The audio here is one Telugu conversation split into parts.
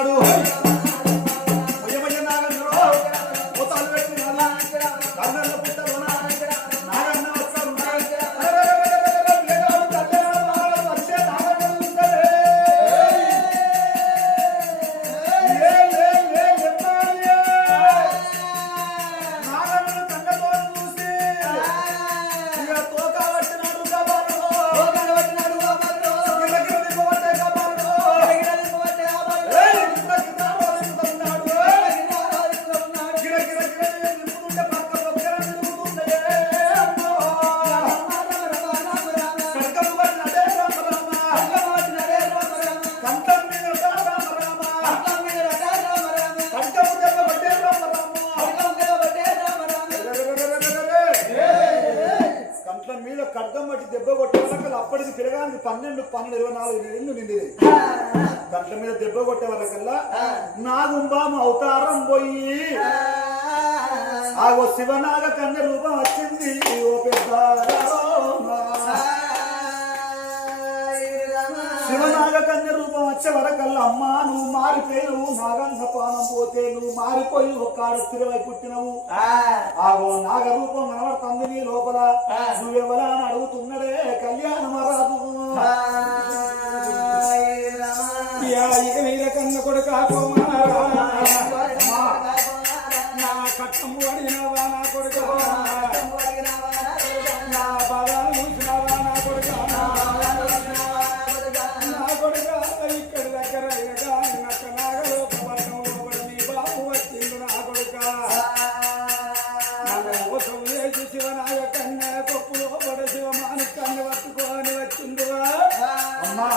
వస్తున్నాడు అప్పటికి పిల్లగానికి 12, 24 ఏళ్ళు నిండి గంటల మీద దెబ్బ కొట్టే వాళ్ళకల్లా నాగుంబాము అవతారం పోయి ఆగో శివనాగ కన్య రూపం వచ్చింది. ఓ పెద్ద శివనాగ కన్య రూపం వచ్చే వరకల్లా అమ్మా నువ్వు మారిపోయి నాగంగ పానం పోతే నువ్వు మారిపోయి ఒక్కడ స్థిరమై పుట్టినవు. ఆగో నాగ రూపం కనబడుతుంది నీ లోపల నువ్వెవలా అని అడుగుతున్నాడే కళ్యాణమరాజు. వీర కన్న కొడుక నా కట్టము అడిగినవా నా కొడుక నా బాధాలు చూసినవా నా కొడుక నా కొడుక ఇక్కడ దగ్గర నక్క నాగలోక పట్టణంలో నీ బాబు వచ్చింది నా కొడుక కోసం వేసి శివనాగ కన్య కొప్పులో పడ శివమాని కన్య పట్టుకొని వచ్చిందివా అమ్మా.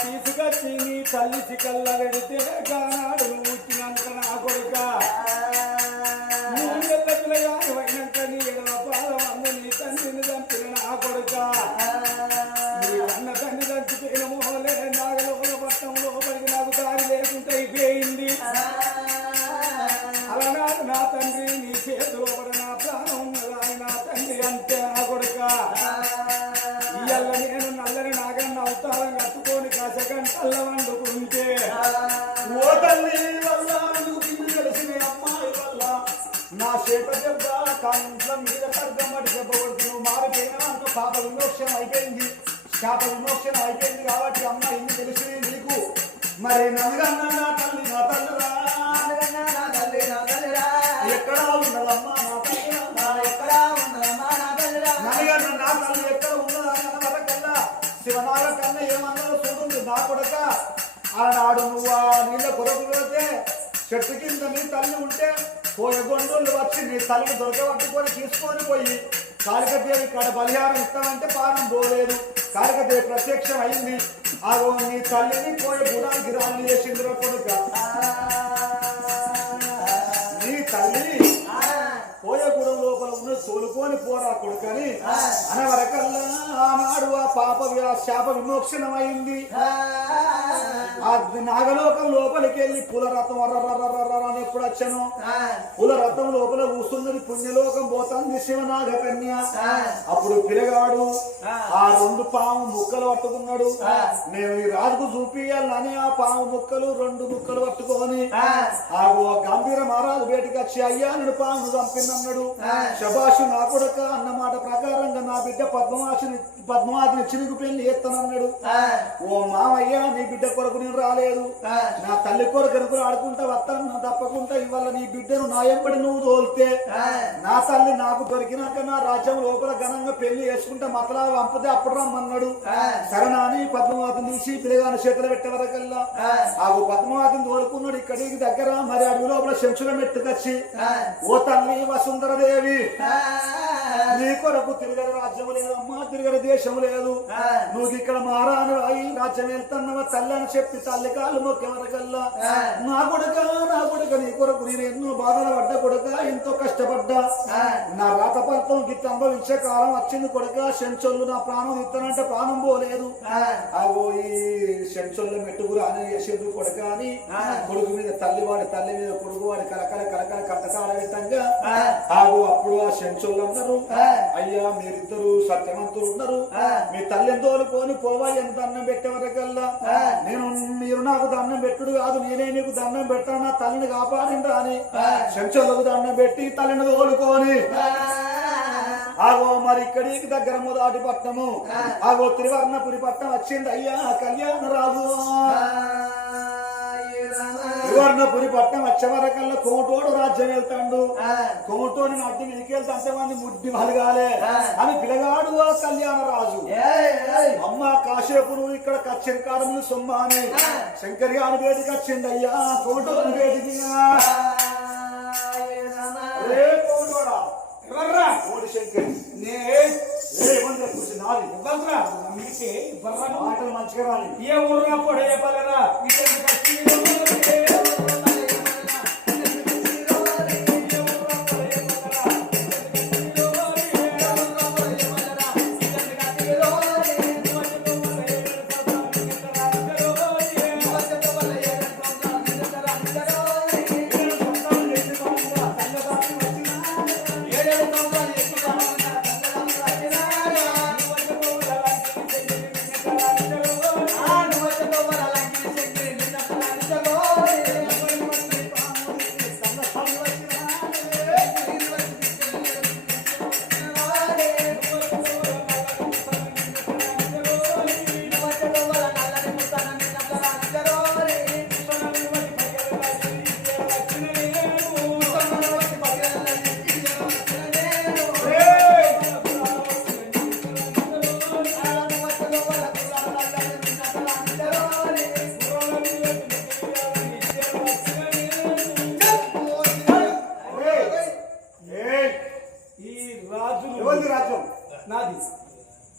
తీసుకొచ్చి నీ తల్లి చికల్ల పెడితే కానాడు నువ్వు వచ్చినాక నా కొడుక నువ్వు ఎల్ల పిల్లగాని అయినాక నీ ఎడవ పాదం అందు నీ తండ్రిని చంపిన నా కొడుక నీ అన్న తండ్రి చంపిపోయిన మోహలే నాగలోక పట్టణంలో పడికి నాకు దారి లేకుండా అయిపోయింది. అలనాడు నా తండ్రి నీ చేతిలో పడి నా ప్రాణం ఉన్నదా నా తండ్రి అంతే నా కొడుక. ఇయ్యల్ల నేను నల్లని నాగన్న అవతారం కట్టుకొని కాసగంటల్ల వండుకుంటే ఓ తల్లి వల్ల నువ్వు తిండి తెలిసిన అమ్మాయి వల్ల నా చేత దెబ్బ కంట్ల మీద కర్గమ్మటి దెబ్బ కొడుతు నువ్వు మారిపోయినా అంటూ పాప విమోక్షం అయిపోయింది. శాప విమోక్షం అయిపోయింది కాబట్టి అమ్మ ఇన్ని తెలిసింది నీకు. మరి నలుగన్న నా తల్లి నా తల్లిరా ఎక్కడా ఉన్నదమ్మా నా తల్లి ఎక్కడా ఉన్నదమ్మా నా తల్లిరా నలుగన్న నా తల్లి ఎక్కడ ఉన్నదా వరకల్లా శివనాగ కన్నా ఏమన్నా చూడుంది నా కొడక. ఆనాడు నువ్వు ఆ నీళ్ళ కొరకు పోతే చెట్టు కింద నీ తల్లి ఉంటే పోయే గొండోళ్ళు వచ్చి నీ తల్లిని దొరకబట్టుకొని తీసుకొని పోయి కాళికాదేవి కాడ బలిహారం ఇస్తామంటే పానం పోలేదు. కాళికాదేవి ప్రత్యక్షం అయింది. ఆగో నీ తల్లిని పోయే గుడానికి రాని చేసిందిరా కొడుక. నీ తల్లి పోయే గుడం లోపల ఉన్న తోలుకొని పోరా కొడుకని అనవరకల్లా ఆనాడు ఆ పాప శాప విమోక్షణమైంది. ఆ నాగలోకం లోపలికి వెళ్ళి పులరథం అని ఎప్పుడు వచ్చాను పులరథం లోపల కూస్తున్నది పుణ్యలోకం పోతుంది శివనాగ కన్య. అప్పుడు పిల్లగాడు ఆ 2 పాము ముక్కలు పట్టుకున్నాడు. నేను ఈ రాజుకు చూపియాలని ఆ పాము ముక్కలు 2 ముక్కలు పట్టుకొని ఆ గంభీర మహారాజు బయటికి వచ్చి అయ్యా నేను పామును చంపినన్నాడు. శబాషు నా కొడుక అన్నమాట ప్రకారంగా నా బిడ్డ పద్మావతిని చిరుగు పెళ్లి ఎత్తనన్నాడు. ఓ మామయ్య నీ బిడ్డ కొరకు నేను రాలేదు నా తల్లి కొరకు ఆడుకుంటా వస్తాను తప్పకుండా ఇవాళ నీ బిడ్డను నా ఎంబడి నువ్వు తోలితే నా తల్లి నాకు దొరికినాక నా రాజ్యం లోపల ఘనంగా పెళ్లి చేసుకుంటే మతలా పంపితే అప్పుడు రమ్మన్నాడు. సరేనా అని పద్మావతిని తీసి పిల్లగాని చేతులు పెట్టే వరకల్లా ఆ పద్మావతిని తోలుకున్నాడు. ఇక్కడికి దగ్గర మరి అడుగు లోపల శంచుల మెట్టుకొచ్చి ఓ తల్లి వసుంధరదేవి నీ కొరకు తిరగని రాజ్యం లేదు అమ్మా తిరగని దేశం లేదు. నువ్వు ఇక్కడ మారాను అయి రాజ్యం వెళ్తున్నావా తల్లి అని చెప్పి తల్లి కాళ్ళు మొక్కే వరకల్లా నా కొడుక నీ కొరకు నేను ఎన్నో బాధలు పడ్డ కొడుక ఎంతో కష్టపడ్డా నా రాత ఫలితం గిట్ట అనుభవించే కాలం వచ్చింది కొడుక. శంచొల్లు నా ప్రాణం ఇస్తానంటే ప్రాణం పోలేదు. అగో ఈ శంచొల్లు మెట్టుగురు అని చేసేందుకు కొడుక అని కొడుకు మీద తల్లి మీద కొడుకు వాడి కలకల కట్టకాల విధంగా ఆగో అప్పుడు ఆ శంచొల్లు అందరూ అయ్యా మీరిద్దరు సత్యవంతులు ఉన్నారు, మీ తల్లిని తోలుకొని పోవాలి అని దండం పెట్టే వరకల్లా మీరు నాకు దండం పెట్టుడు కాదు, నేనే నీకు దండం పెడతాను, నా తల్లిని కాపాడిండ్రా అని శంచలకు దండం పెట్టి తల్లిని తోలుకొని ఆగో మరి ఇక్కడికి దగ్గర మొదటి పట్టణము ఆగో త్రివర్ణపురి పట్టణం వచ్చింది. అయ్యా కళ్యాణ రాజు త్రివర్ణపురి పట్టణం వచ్చే వరకల్లా కోటోడు రాజ్యం వెళ్తాడు. కోటోని అడ్డు మీకెళ్తే అంతమంది ముడ్డి మలగాలే అని పిలగాడు ఆ కళ్యాణ రాజు. అమ్మ కాసేపు నువ్వు ఇక్కడ కచ్చిన కాడములు సొమ్మ అని శంకరి గారి వేదికి వచ్చింది. అయ్యా కోటోని వేదికగా కోటి శంకరి మాటలు మంచిగా రాలి ఏ ఊరుగా పొడే పలరా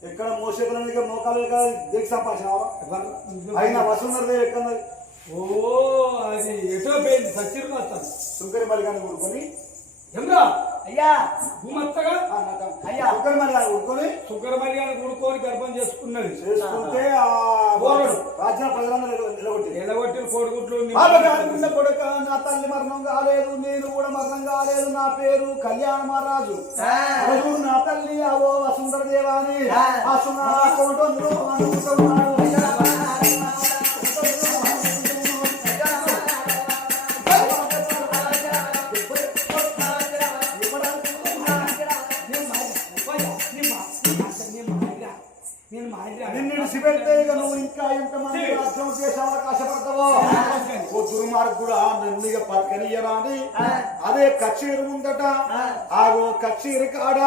ఎక్కడ మోసేకులకి మోకాలు దీక్ష సంపాదించినావా అయినా వసుంధర ఎక్కడ ఓ అది ఎటో పోయింది సచ్చిరు మాత్రం సుంకరి మల్లిగాని ఊరుకొని ఎమ్రా అయ్యా భూమత్తగా అయ్యా సుంకరి మల్లిగాని ఊరుకొని సుకరమల్లిగాని ఊడుకొని గర్భం చేసుకున్నది. చేసుకుంటే ఆ రాజ్యం ప్రజలందరూ ఎలగొట్టిన కోడిగుడ్లు కొడుక నా తల్లి మరణం కాలేదు, నేను కూడా మరణం కాలేదు, నా పేరు కళ్యాణ మహారాజు, నా తల్లి అవో వసుంధర దేవాని అనుకుంటున్నాడు. నిన్నిడిసిపెడితే ఇక నువ్వు ఇంకా ఎంతమంది రాజ్యం చేసే అవకాశపడతావో ఓ దుర్మార్గుడా నన్నుగా పక్కనియరా అని అదే కచేరు ఉందట. ఆగో కచేరి కాడ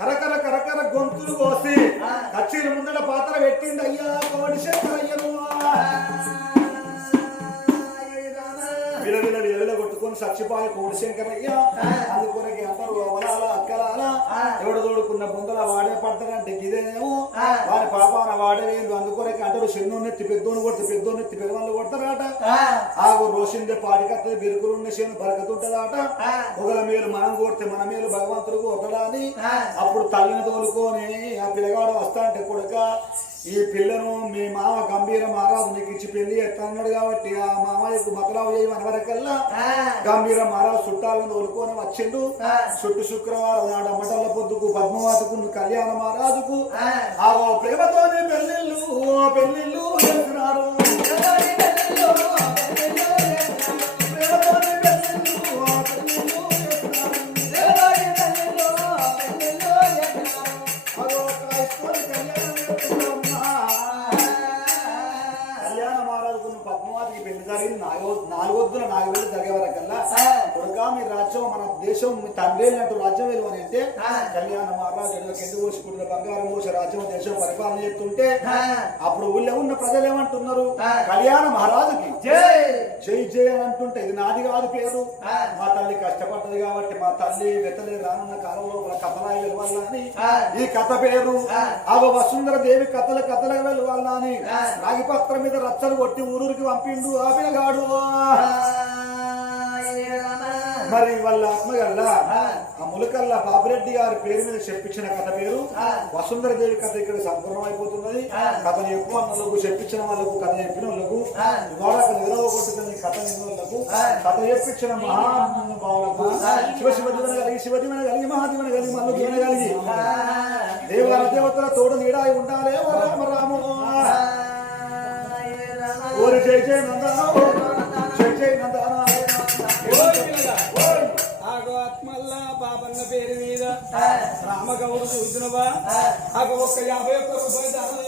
కరకర కరకర గొంతులు కోసి కచేరి ముందట పాత్ర పెట్టింది. అయ్యా కోడి శంకరయ్యను విలవిల విలవిల కొట్టుకొని చచ్చిపోయి కోడి శంకరయ్య అందుకొరకి అందరూ అవలాల అక్కలాల ఎవడు తోడుకున్న బొందల వాడే పడతాడంటే ఇదేనేమో వారి పాపాన వాడేది అందుకొరకి అంటారు శనున్నెత్తి పెద్దోని కొడితే పెద్దోన్నెత్తి పెద్దవాళ్ళు కొడతారట. ఆగు రోషిందే పాడికత్తది బిరుకులున్న శను బరకతుంటదట. ఒకల మేలు మనం కొడితే మన మేలు భగవంతుడు కొట్టడా అని అప్పుడు తల్లిని తోలుకొని ఆ పిల్లగాడు వస్తా అంటే కొడుక ఈ పిల్లను మీ మామ గంభీర మహారాజు నీకు ఇచ్చి పెళ్లి ఎత్తన్నాడు కాబట్టి ఆ మామయ్యకు మతలావు చేయమని వరకల్లా గంభీర మహారాజు చుట్టాలను తోలుకొని వచ్చిండు. చుట్టు శుక్రవారం నాడు అమ్మటల్ల పొద్దుకు పద్మవాతకు కళ్యాణ మహారాజుకు ఆ ప్రేమతోనే పెళ్లిళ్ళు పెళ్లిళ్ళు చేస్తున్నారు. నాలుగొద్దుల 4 వేలు జరిగే వరకల్లా కొడుకా మీ రాజ్యం మన దేశం మీ తండ్రి వెళ్ళినట్టు రాజ్యం వెలువ అని అంటే కళ్యాణ మహారాజు ఎందుకు పోసుకుంటున్న బంగారం పోసి రాజ్యం దేశం పరిపాలన చేస్తుంటే అప్పుడు ఊళ్ళో ఉన్న ప్రజలు ఏమంటున్నారు కళ్యాణ మహారాజుకి జై జై అని అంటుంటే ఇది నాది కాదు పేరు, మా తల్లి కష్టపడ్డది కాబట్టి మా తల్లి వెతలే రానున్న కాలంలో కథలాయి వెలువల్ల అని ఈ కథ పేరు. ఆగో వసుంధర దేవి కథలకు వెలువల్ల అని రాగిపత్రం మీద రచ్చలు కొట్టి ఊరూరికి పంపిండు ఆ పిల్లగాడు. మరి వాళ్ళ ఆత్మగల్లా ఆ ములకల్ల పాపిరెడ్డి గారి పేరు మీద చెప్పించిన కథ పేరు వసుంధర దేవి కథ ఇక్కడ సంపూర్ణమైపోతున్నది. కథను ఎక్కువ అన్నలకు చెప్పించిన వాళ్ళకు కథ చెప్పిన వాళ్ళకు ఇవాళ నిలవగొట్టుకుని కథ విన్న వాళ్ళకు కథ చెప్పించిన మహానుభావులకు శివశివజీవన కలిగి శివజీవన కలిగి మహాజీవన కలిగి మల్లు జీవన కలిగి దేవాల దేవతల తోడు నీడాయి ఉండాలి. రామ రాము ఓరి జై జై నందన జై జై నందన ఆత్మల్లా పాపన్న పేరు మీద రామగౌడు చూసినవా ఒక్క 51 రూపాయలు దానం